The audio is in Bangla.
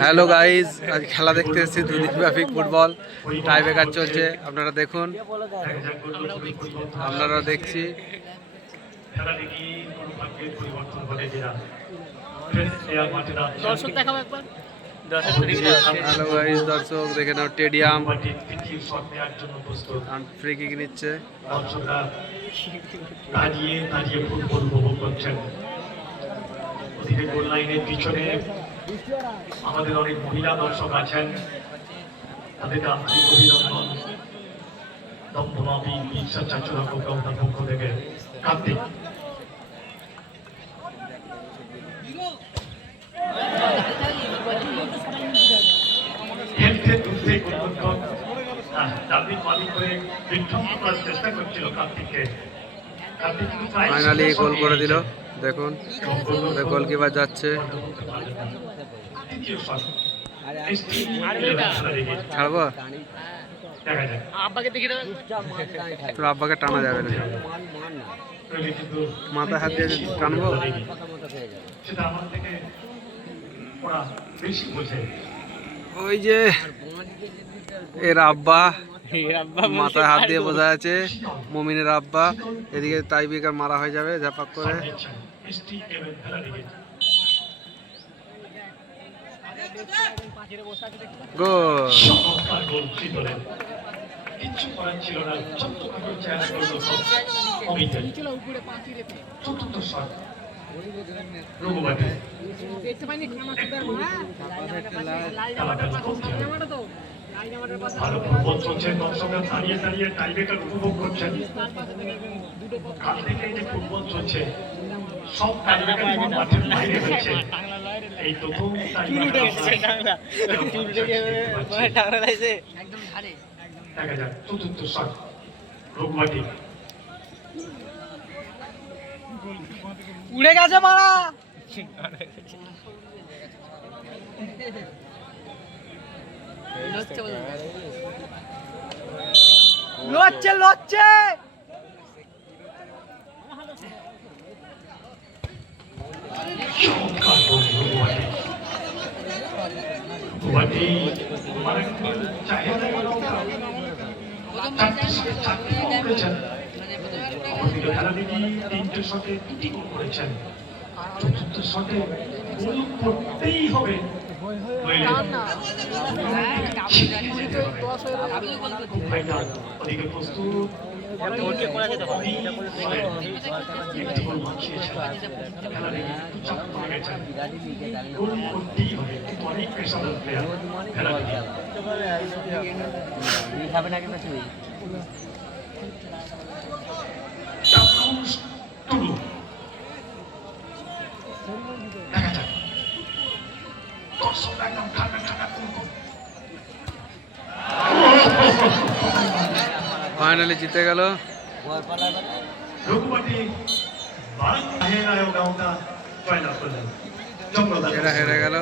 হ্যালো গাইজ, আজ খেলা দেখতে এসেছি দুদিনব্যাপী ফুটবল টাই ব্রেকার চলছে। আপনারা দেখুন, আপনারা দেখছি। হ্যালো গাইজ, দর্শক দেখে নাও, স্টেডিয়াম ফ্রি কিক নিচ্ছে। গোল লাইনের পিছনে আমাদের অনেক মহিলা দর্শক আছেন, তাদের আন্তরিক অভিনন্দন। দমদমাবি বিশ্বাস চাচুরা প্রোগ্রামটার পক্ষ থেকে কার্তিক চেষ্টা করছিল কার্তিককে। ফাইনালি গোল করে দিল। দেখুন, গোলকিপার যাচ্ছে। ছাড়বো, তোর আব্বাকে টানা যাবে না, মাথায় হাত দিয়ে টানবো। ওই যে এর আব্বা মাথায় হাত দিয়ে বোঝা আছে, মমিনের আব্বা। এদিকে টাই ব্রেকার মারা হয়ে যাবে ঝাপাক করে। দাঁড়িয়ে দাঁড়িয়ে টাই ব্রেকার উপভোগ করছেন। কাল থেকে যে ফুটবল চলছে, সব টাই ব্রেকার মাঠের বাইরে হচ্ছে। এই প্রথম দেখা যাক চতুর্থ শট রোগমাটি উড়ে গেছে মারা। লচ্ছে লচ্ছে তিনটে শটে দুটি গোল করেছেন। চতুর্থ শটে গোল করতেই হবে। ফাইনালি জিতে গেল। এরা হেরে গেল।